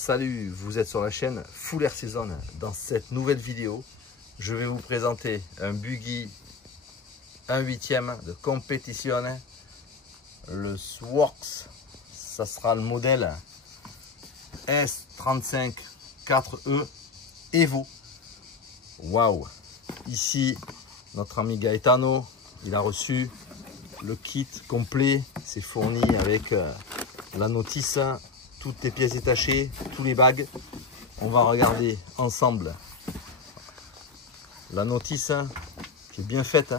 Salut, vous êtes sur la chaîne Full Air Season. Dans cette nouvelle vidéo, je vais vous présenter un buggy 1/8 de compétition, le Sworx. Ça sera le modèle S35 4E Evo. Waouh! Ici, notre ami Gaetano, il a reçu le kit complet. C'est fourni avec la notice, toutes les pièces détachées, tous les bags. On va regarder ensemble la notice qui est bien faite.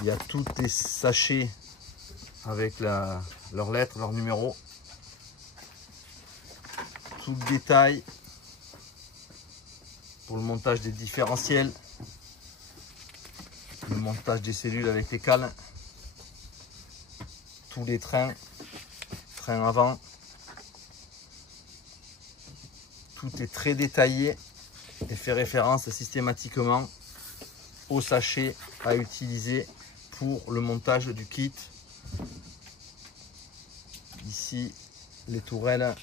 Il y a tous les sachets avec leurs lettres, leurs numéros, tout le détail pour le montage des différentiels, le montage des cellules avec les cales, tous les trains avant. Tout est très détaillé et fait référence systématiquement au sachet à utiliser pour le montage du kit. Ici, les tourelles.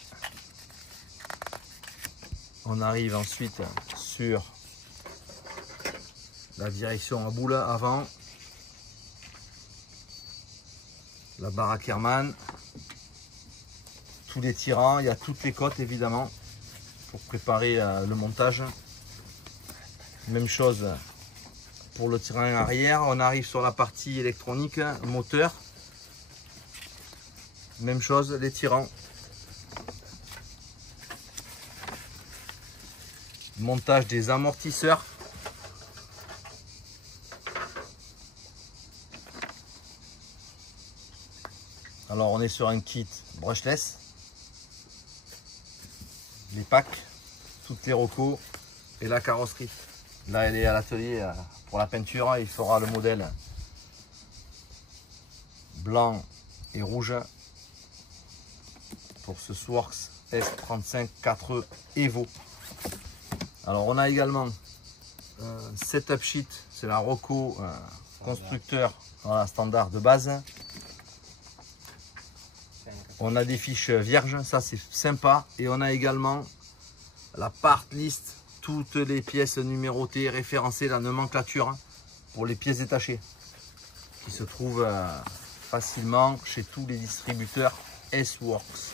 On arrive ensuite sur la direction à boule avant, la barre Ackerman, tous les tirants, il y a toutes les côtes évidemment pour préparer le montage. Même chose pour le tirant arrière. On arrive sur la partie électronique, moteur. Même chose, les tirants. Montage des amortisseurs. Alors on est sur un kit brushless. Les packs, toutes les recos et la carrosserie. Là elle est à l'atelier pour la peinture. Il fera le modèle blanc et rouge pour ce Sworx S35 4E Evo. Alors on a également setup sheet, c'est la reco constructeur, voilà, standard de base. On a des fiches vierges, ça c'est sympa. Et on a également la part list, toutes les pièces numérotées, référencées, la nomenclature pour les pièces détachées qui se trouvent facilement chez tous les distributeurs Sworx.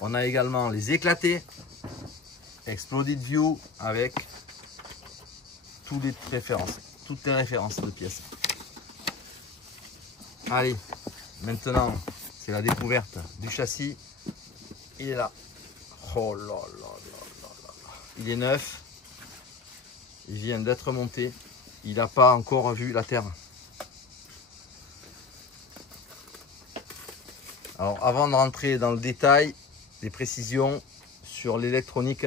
On a également les éclatés, Exploded View avec toutes les références de pièces. Allez, maintenant c'est la découverte du châssis. Il est là. Oh là là là là là. Il est neuf. Il vient d'être monté. Il n'a pas encore vu la terre. Alors avant de rentrer dans le détail, des précisions sur l'électronique,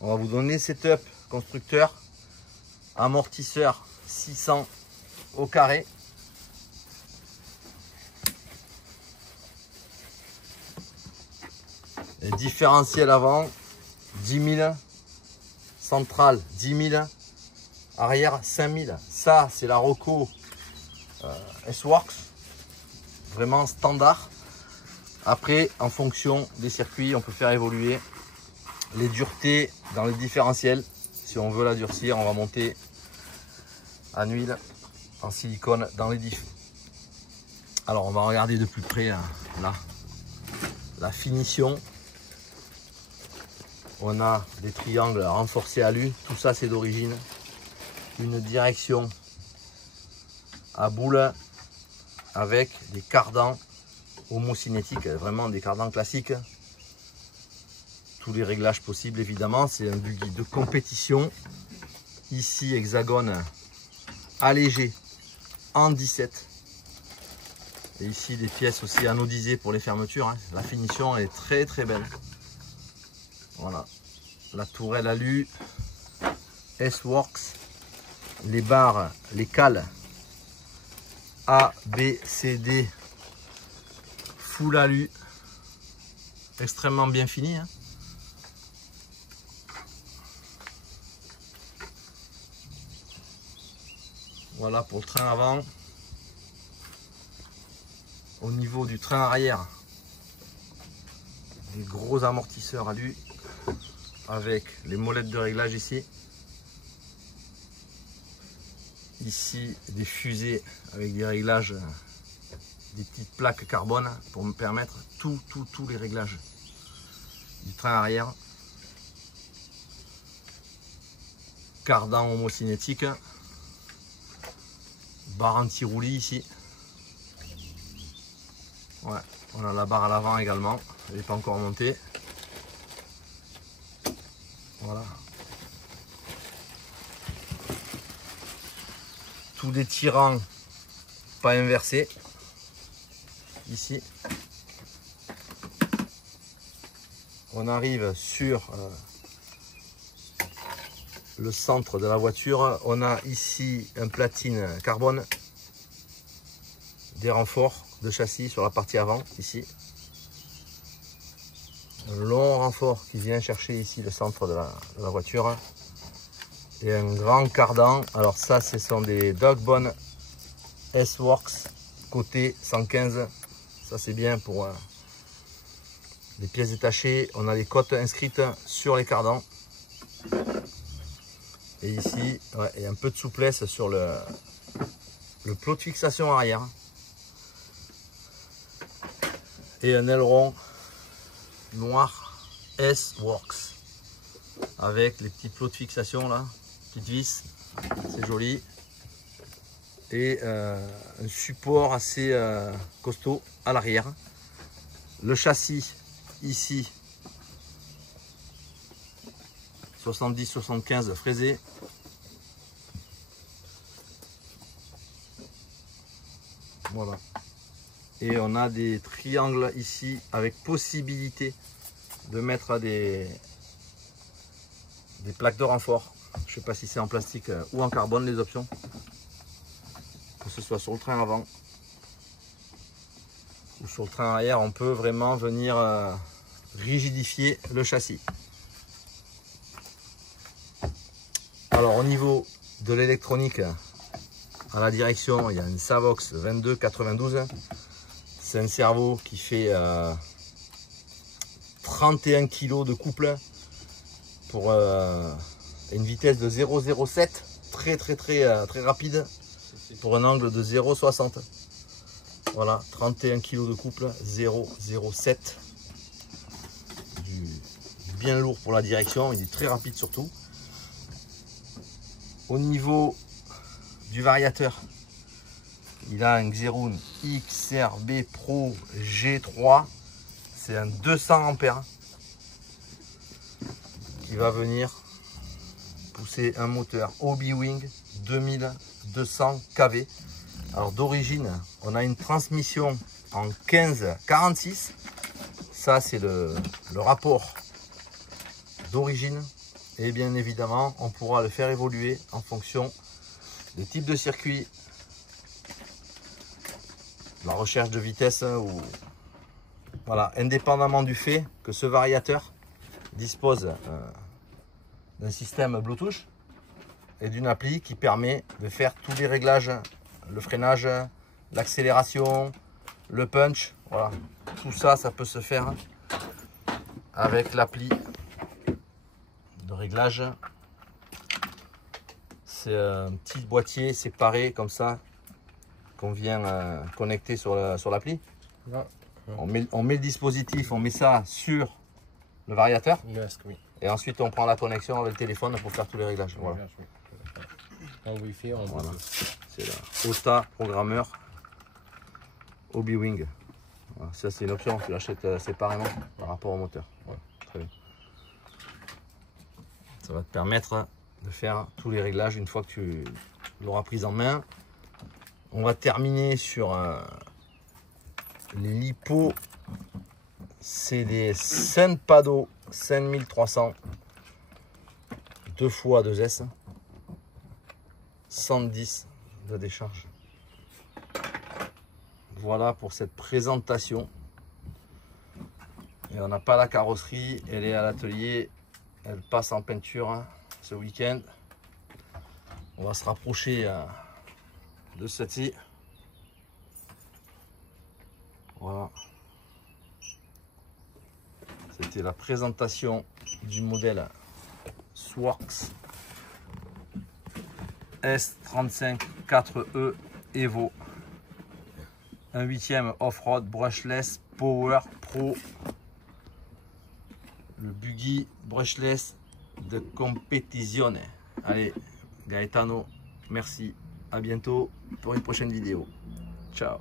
on va vous donner setup constructeur, amortisseur 600 au carré. Et différentiel avant 10 000, centrale 10 000, arrière 5 000. Ça c'est la reco Sworx, vraiment standard. Après en fonction des circuits on peut faire évoluer les duretés dans les différentiels. Si on veut la durcir, on va monter en huile, en silicone dans les diffs. Alors on va regarder de plus près là la finition. On a des triangles renforcés à alu, tout ça c'est d'origine. Une direction à boule avec des cardans homocinétiques, vraiment des cardans classiques. Tous les réglages possibles évidemment. C'est un buggy de compétition. Ici hexagone allégé en 17. Et ici des pièces aussi anodisées pour les fermetures. La finition est très très belle. Voilà, la tourelle alu Sworx, les barres, les cales A, B, C, D, full alu, extrêmement bien fini. Voilà pour le train avant. Au niveau du train arrière, des gros amortisseurs alu avec les molettes de réglage ici. Ici des fusées avec des réglages, des petites plaques carbone pour me permettre tous les réglages du train arrière. Cardan homocinétique, barre anti-roulis ici. Ouais, on a la barre à l'avant également, elle n'est pas encore montée. Voilà. Tout des tirants pas inversés ici. On arrive sur le centre de la voiture. On a ici un platine carbone, des renforts de châssis sur la partie avant ici. Un long renfort qui vient chercher ici le centre de la voiture. Et un grand cardan. Alors ça, ce sont des Dogbone S-Works côté 115. Ça c'est bien pour les pièces détachées. On a les cotes inscrites sur les cardans. Et ici, ouais, il y a un peu de souplesse sur le plot de fixation arrière. Et un aileron noir S-Works avec les petits plots de fixation là, petites vis, c'est joli. Et un support assez costaud à l'arrière. Le châssis ici 70-75 fraisé. Voilà. Et on a des triangles ici avec possibilité de mettre des plaques de renfort. Je ne sais pas si c'est en plastique ou en carbone les options. Que ce soit sur le train avant ou sur le train arrière, on peut vraiment venir rigidifier le châssis. Alors au niveau de l'électronique, à la direction, il y a une Savox 2292. C'est un servo qui fait 31 kg de couple pour une vitesse de 0,07, très rapide, pour un angle de 0,60. Voilà, 31 kg de couple, 0,07. Bien lourd pour la direction, il est très rapide surtout. Au niveau du variateur, il a un Xeroon XRB Pro G3. C'est un 200 ampères qui va venir pousser un moteur Hobby-Wing 2200 kV. Alors d'origine, on a une transmission en 15-46. Ça, c'est le rapport d'origine. Et bien évidemment, on pourra le faire évoluer en fonction des types de circuits, la recherche de vitesse ou voilà, indépendamment du fait que ce variateur dispose d'un système Bluetooth et d'une appli qui permet de faire tous les réglages, le freinage, l'accélération, le punch, voilà, tout ça, ça peut se faire avec l'appli de réglage. C'est un petit boîtier séparé comme ça qu'on vient connecter sur l'appli. On met le dispositif, on met ça sur le variateur. Oui. Et ensuite on prend la connexion avec le téléphone pour faire tous les réglages. Voilà. En Wi-Fi, en Voilà. Bluetooth. C'est la OTA programmeur Hobby-Wing. Voilà. Ça c'est une option, tu l'achètes séparément par rapport au moteur. Voilà. Très bien. Ça va te permettre de faire tous les réglages une fois que tu l'auras prise en main. On va terminer sur les LiPo. C'est des Senpado 5300 2 x 2S, 110 de décharge. Voilà pour cette présentation. Et on n'a pas la carrosserie, elle est à l'atelier, elle passe en peinture ce week-end. On va se rapprocher de celle-ci. Voilà. C'était la présentation du modèle Sworx S35 4E Evo. Un 8e off-road brushless Power Pro. Le buggy brushless de competizione. Allez, Gaetano, merci. À bientôt pour une prochaine vidéo. Ciao.